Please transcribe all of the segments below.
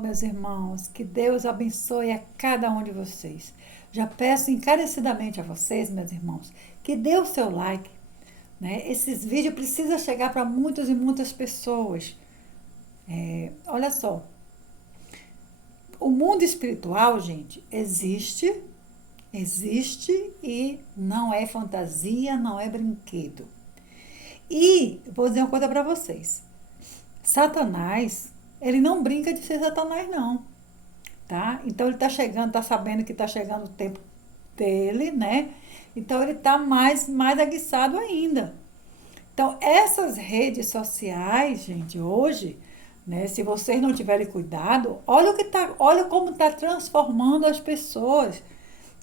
Meus irmãos, que Deus abençoe a cada um de vocês. Já peço encarecidamente a vocês, meus irmãos, que dê o seu like, né? Esses vídeos precisam chegar para muitas e muitas pessoas. Olha só, o mundo espiritual, gente, existe e não é fantasia, não é brinquedo. E vou dizer uma coisa para vocês. Satanás, ele não brinca de ser Satanás, não. Tá? Então ele está chegando, está sabendo que está chegando o tempo dele, né? Então ele está mais aguçado ainda. Então essas redes sociais, gente, hoje, né? Se vocês não tiverem cuidado, olha como está transformando as pessoas.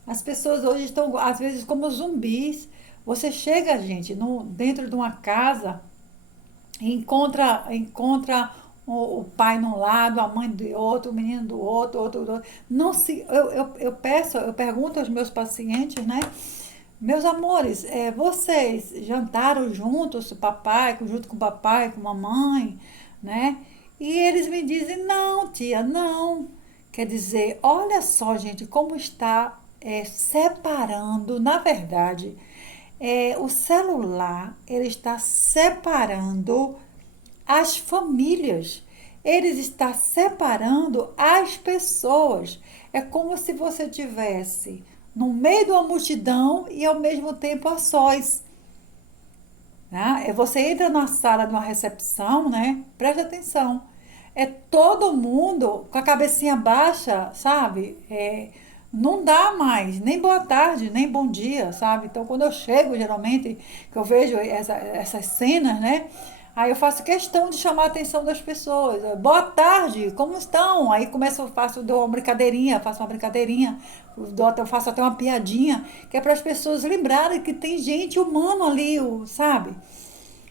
As pessoas hoje estão às vezes como zumbis. Você chega, gente, dentro de uma casa encontra o pai num lado, a mãe do outro, o menino do outro, outro do outro. Não se, eu pergunto aos meus pacientes, né? Meus amores, vocês jantaram juntos, junto com o papai, com a mamãe, né? E eles me dizem, não, tia, não. Quer dizer, olha só, gente, como está separando, na verdade, o celular, ele está separando as famílias. Eles está separando as pessoas. É como se você tivesse no meio de uma multidão e ao mesmo tempo a sós. Né? Você entra na sala de uma recepção, né? Preste atenção. É todo mundo com a cabecinha baixa, sabe? Não dá mais, nem boa tarde, nem bom dia, sabe? Então, quando eu chego, geralmente, que eu vejo essas cenas, né? Aí eu faço questão de chamar a atenção das pessoas. Boa tarde, como estão? Aí dou uma brincadeirinha, faço uma brincadeirinha, eu faço até uma piadinha, que é para as pessoas lembrarem que tem gente humano ali, sabe?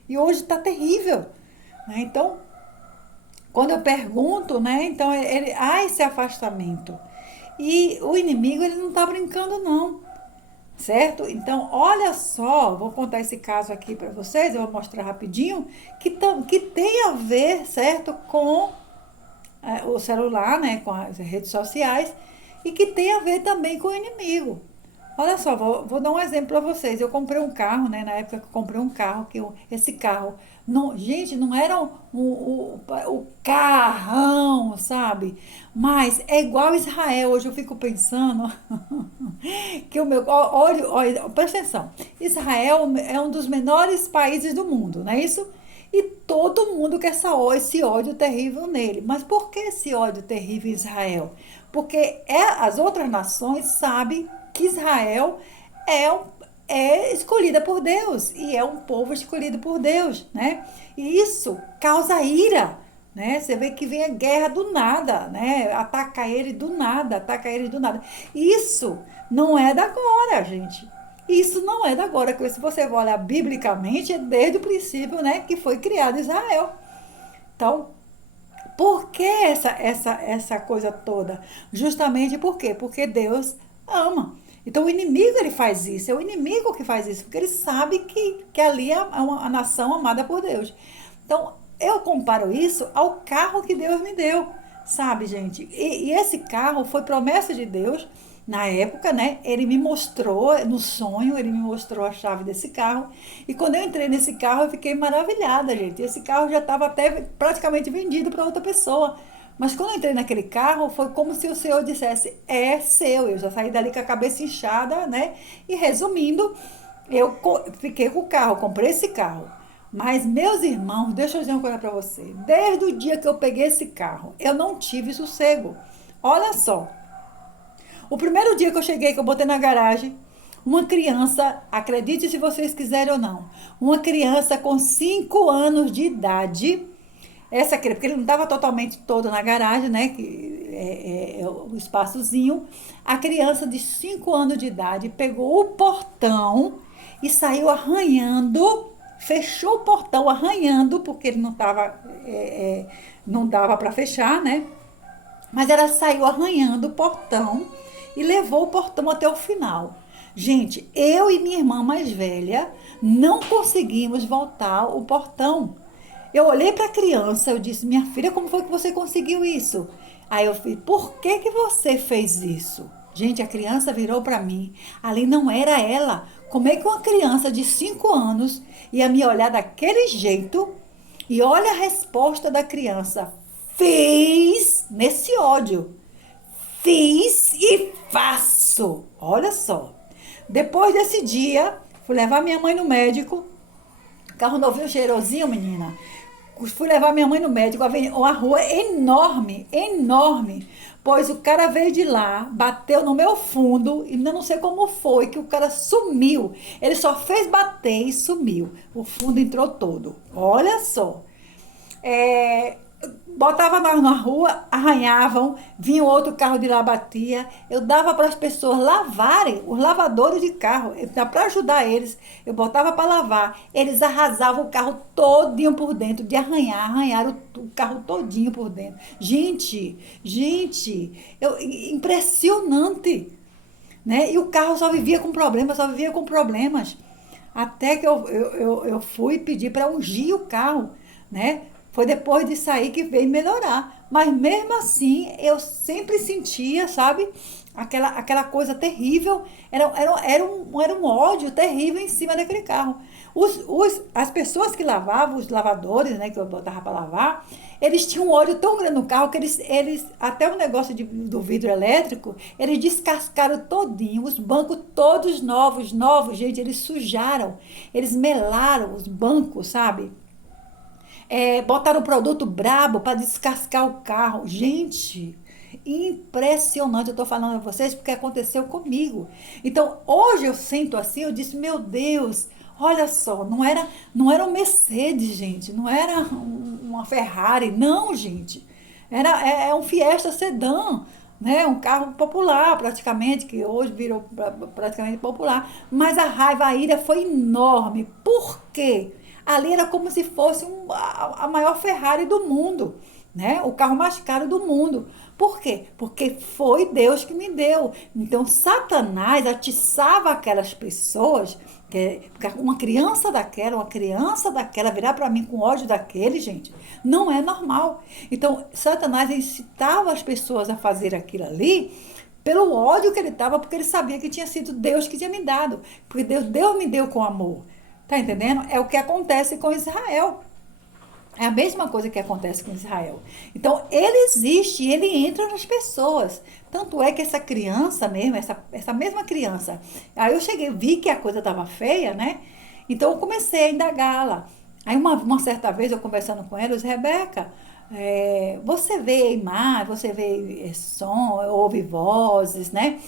E hoje está terrível. Né? Então, quando eu pergunto, né? Então há esse afastamento. E o inimigo, ele não está brincando, não. Certo? Então, olha só, vou contar esse caso aqui para vocês, eu vou mostrar rapidinho, que tem a ver, certo, com o celular, né, com as redes sociais, e que tem a ver também com o inimigo. Olha só, vou dar um exemplo para vocês. Eu comprei um carro, né? Na época que eu comprei um carro, esse carro, não, gente, não era o carrão, sabe? Mas é igual Israel. Hoje eu fico pensando que o meu. Olha, presta atenção. Israel é um dos menores países do mundo, não é isso? E todo mundo quer esse ódio terrível nele. Mas por que esse ódio terrível em Israel? Porque as outras nações sabem que Israel é, é escolhida por Deus e é um povo escolhido por Deus, né? E isso causa ira, né? Você vê que vem a guerra do nada, né? Ataca ele do nada. Isso não é da agora, gente. Isso não é da agora, porque se você olhar biblicamente, é desde o princípio, né, que foi criado Israel. Então, por que essa coisa toda? Justamente por quê? Porque Deus ama. Então o inimigo ele faz isso, é o inimigo que faz isso, porque ele sabe que ali é uma nação amada por Deus. Então eu comparo isso ao carro que Deus me deu, sabe, gente? E esse carro foi promessa de Deus na época, né? Ele me mostrou, no sonho, ele me mostrou a chave desse carro. E quando eu entrei nesse carro, eu fiquei maravilhada, gente. Esse carro já estava até praticamente vendido para outra pessoa. Mas quando eu entrei naquele carro, foi como se o Senhor dissesse, é seu. Eu já saí dali com a cabeça inchada, né? E resumindo, fiquei com o carro, comprei esse carro. Mas, meus irmãos, deixa eu dizer uma coisa para você. Desde o dia que eu peguei esse carro, eu não tive sossego. Olha só, o primeiro dia que eu cheguei, que eu botei na garagem, uma criança, acredite se vocês quiserem ou não, uma criança com 5 anos de idade, porque ele não estava totalmente todo na garagem, né? O espaçozinho. A criança de 5 anos de idade pegou o portão e saiu arranhando, fechou o portão arranhando, porque ele não estava, não dava para fechar, né? Mas ela saiu arranhando o portão e levou o portão até o final. Gente, eu e minha irmã mais velha não conseguimos voltar o portão. Eu olhei para a criança, eu disse, minha filha, como foi que você conseguiu isso? Aí eu fiz, por que que você fez isso? Gente, a criança virou para mim. Ali não era ela. Como é que uma criança de 5 anos ia me olhar daquele jeito? E olha a resposta da criança. Fiz nesse ódio. Fiz e faço. Olha só. Depois desse dia, fui levar minha mãe no médico. Carro novinho, cheirosinho, menina. Fui levar minha mãe no médico, uma rua enorme, enorme. Pois o cara veio de lá, bateu no meu fundo, e ainda não sei como foi, que o cara sumiu. Ele só fez bater e sumiu. O fundo entrou todo. Olha só. É, botava nós na rua, arranhavam, vinha outro carro de lá, batia. Eu dava para as pessoas lavarem, os lavadores de carro, para ajudar eles. Eu botava para lavar. Eles arrasavam o carro todinho por dentro, de arranhar, arranharam o carro todinho por dentro. Gente, impressionante, né? E o carro só vivia com problemas, só vivia com problemas. Até que eu fui pedir para ungir o carro, né? Foi depois disso aí que veio melhorar. Mas mesmo assim, eu sempre sentia, sabe? Aquela coisa terrível. Era um ódio terrível em cima daquele carro. As pessoas que lavavam, os lavadores, né? Que eu botava para lavar, eles tinham um ódio tão grande no carro que eles até o negócio do vidro elétrico, eles descascaram todinho, os bancos todos novos, gente, eles sujaram, eles melaram os bancos, sabe? Botaram produto brabo para descascar o carro. Gente, impressionante. Eu estou falando a vocês porque aconteceu comigo. Então, hoje eu sinto assim, eu disse, meu Deus, olha só, não era um Mercedes, gente, não era uma Ferrari, não, gente. É um Fiesta Sedã, né? Um carro popular, praticamente, que hoje virou praticamente popular. Mas a raiva, a ira foi enorme. Por quê? Ali era como se fosse a maior Ferrari do mundo, né? O carro mais caro do mundo. Por quê? Porque foi Deus que me deu. Então, Satanás atiçava aquelas pessoas, porque uma criança daquela virar para mim com ódio daquele, gente, não é normal. Então, Satanás incitava as pessoas a fazer aquilo ali pelo ódio que ele estava, porque ele sabia que tinha sido Deus que tinha me dado. Porque Deus me deu com amor. Tá entendendo? É o que acontece com Israel. É a mesma coisa que acontece com Israel. Então, ele existe e ele entra nas pessoas. Tanto é que essa criança mesmo, essa mesma criança, aí eu cheguei, vi que a coisa estava feia, né? Então, eu comecei a indagá-la. Aí, uma certa vez, eu conversando com ela, eu disse, Rebeca, você vê imagem, você vê som, ouve vozes, né?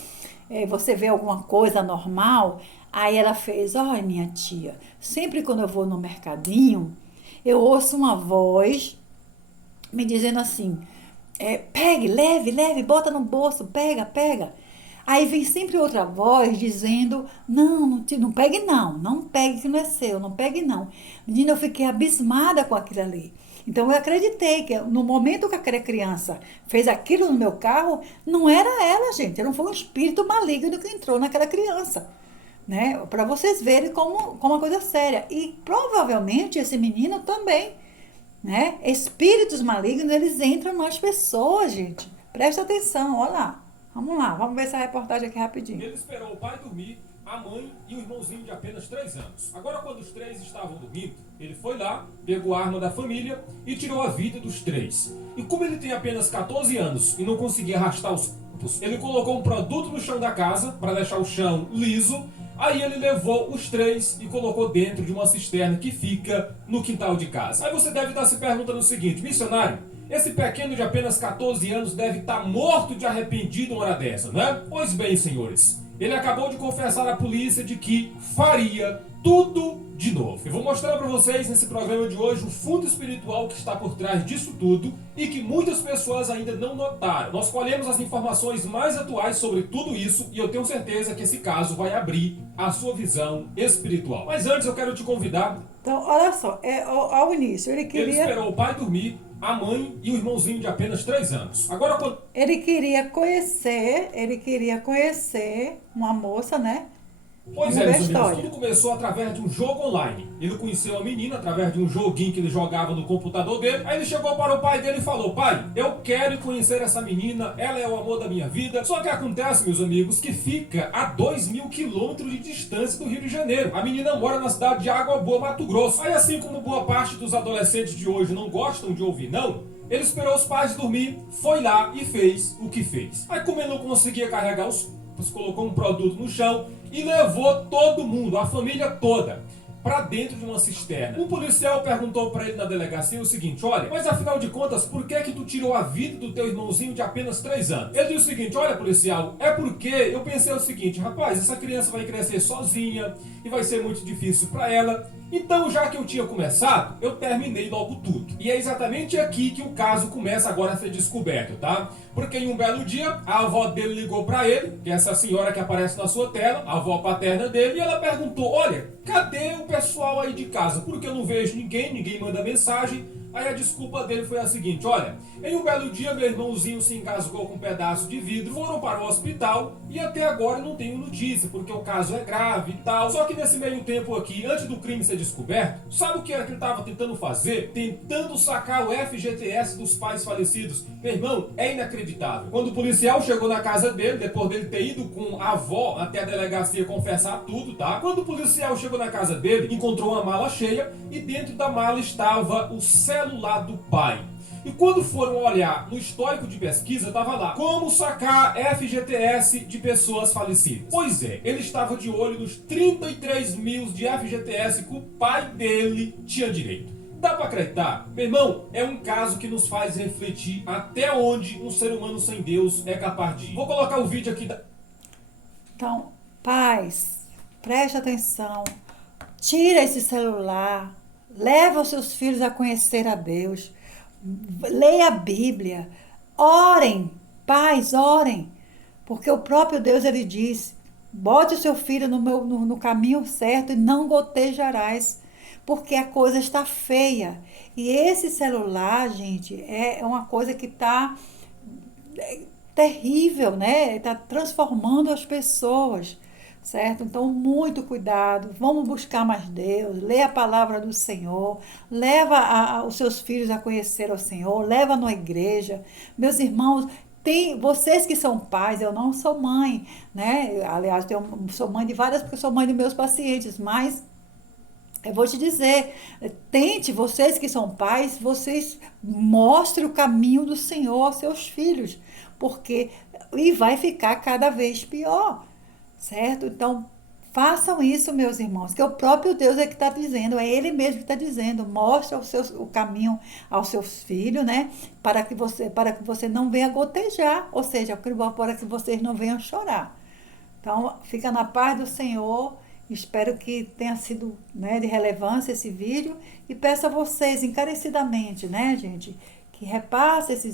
Você vê alguma coisa normal? Aí ela fez, olha minha tia, sempre quando eu vou no mercadinho, eu ouço uma voz me dizendo assim, pegue, leve, bota no bolso, pega. Aí vem sempre outra voz dizendo, não pegue não pegue que não é seu, não pegue não. Menina, eu fiquei abismada com aquilo ali. Então eu acreditei que no momento que aquela criança fez aquilo no meu carro, não era ela, gente, não foi um espírito maligno que entrou naquela criança, né? Para vocês verem como uma coisa séria. E provavelmente esse menino também, né? Espíritos malignos, eles entram nas pessoas, gente. Presta atenção, olha lá. Vamos lá, vamos ver essa reportagem aqui rapidinho. Ele esperou o pai dormir, a mãe e o irmãozinho de apenas 3 anos. Agora, quando os três estavam dormindo, ele foi lá, pegou a arma da família e tirou a vida dos três. E como ele tem apenas 14 anos e não conseguia arrastar os corpos, ele colocou um produto no chão da casa para deixar o chão liso. Aí ele levou os três e colocou dentro de uma cisterna que fica no quintal de casa. Aí você deve estar se perguntando o seguinte, missionário, esse pequeno de apenas 14 anos deve estar morto de arrependido uma hora dessa, né? Pois bem, senhores, ele acabou de confessar à polícia de que faria tudo de novo. Eu vou mostrar para vocês nesse programa de hoje o fundo espiritual que está por trás disso tudo e que muitas pessoas ainda não notaram. Nós colhemos as informações mais atuais sobre tudo isso e eu tenho certeza que esse caso vai abrir a sua visão espiritual. Mas antes eu quero te convidar. Então, olha só, ao início, ele Ele esperou o pai dormir, a mãe e o irmãozinho de apenas 3 anos. Agora, ele queria conhecer uma moça, né? Pois Vamos é, ver a meus amigos, história. tudo começou através de um jogo online. Ele conheceu a menina através de um joguinho que ele jogava no computador dele. Aí ele chegou para o pai dele e falou: pai, eu quero conhecer essa menina, ela é o amor da minha vida. Só que acontece, meus amigos, que fica a 2.000 quilômetros de distância do Rio de Janeiro. A menina mora na cidade de Água Boa, Mato Grosso. Aí, assim como boa parte dos adolescentes de hoje não gostam de ouvir não, ele esperou os pais dormir, foi lá e fez o que fez. Aí, como ele não conseguia carregar os colocou um produto no chão e levou todo mundo, a família toda, para dentro de uma cisterna. Um policial perguntou para ele na delegacia o seguinte: olha, mas afinal de contas, por que que tu tirou a vida do teu irmãozinho de apenas 3 anos? Ele disse o seguinte: olha, policial, é porque eu pensei o seguinte, rapaz, essa criança vai crescer sozinha e vai ser muito difícil para ela. Então, já que eu tinha começado, eu terminei logo tudo. E é exatamente aqui que o caso começa agora a ser descoberto, tá? Porque em um belo dia, a avó dele ligou para ele, que é essa senhora que aparece na sua tela, a avó paterna dele, e ela perguntou: olha, cadê o pessoal aí de casa? Porque eu não vejo ninguém, ninguém manda mensagem. Aí a desculpa dele foi a seguinte: olha, em um belo dia meu irmãozinho se engasgou com um pedaço de vidro, foram para o hospital e até agora não tenho notícia, porque o caso é grave e tal. Só que nesse meio tempo aqui, antes do crime ser descoberto, sabe o que era que ele estava tentando fazer? Tentando sacar o FGTS dos pais falecidos. Meu irmão, é inacreditável. Quando o policial chegou na casa dele, depois dele ter ido com a avó até a delegacia confessar tudo, tá? Quando o policial chegou na casa dele, encontrou uma mala cheia e dentro da mala estava o celular do pai. E quando foram olhar no histórico de pesquisa, estava lá: como sacar FGTS de pessoas falecidas. Pois é, ele estava de olho nos 33 mil de FGTS que o pai dele tinha direito. Dá pra acreditar? Meu irmão, é um caso que nos faz refletir até onde um ser humano sem Deus é capaz de ir. Vou colocar o vídeo aqui da... Então, pais, preste atenção. Tira esse celular. Leva os seus filhos a conhecer a Deus. Leia a Bíblia. Orem. Pais, orem. Porque o próprio Deus, ele diz: bote o seu filho no caminho certo e não gotejarás. Porque a coisa está feia. E esse celular, gente, é uma coisa que está terrível, né? Está transformando as pessoas, certo? Então, muito cuidado. Vamos buscar mais Deus. Lê a palavra do Senhor. Leva os seus filhos a conhecer o Senhor. Leva na igreja. Meus irmãos, vocês que são pais, eu não sou mãe, né? Aliás, sou mãe de várias, porque sou mãe de meus pacientes, mas eu vou te dizer, tente, vocês que são pais, vocês mostrem o caminho do Senhor aos seus filhos, porque e vai ficar cada vez pior, certo? Então, façam isso, meus irmãos, que o próprio Deus é que está dizendo, é Ele mesmo que está dizendo, mostra o caminho aos seus filhos, né? Para que você não venha gotejar, ou seja, para que vocês não venham chorar. Então, fica na paz do Senhor. Espero que tenha sido, né, de relevância esse vídeo e peço a vocês encarecidamente, né, gente, que repasse esses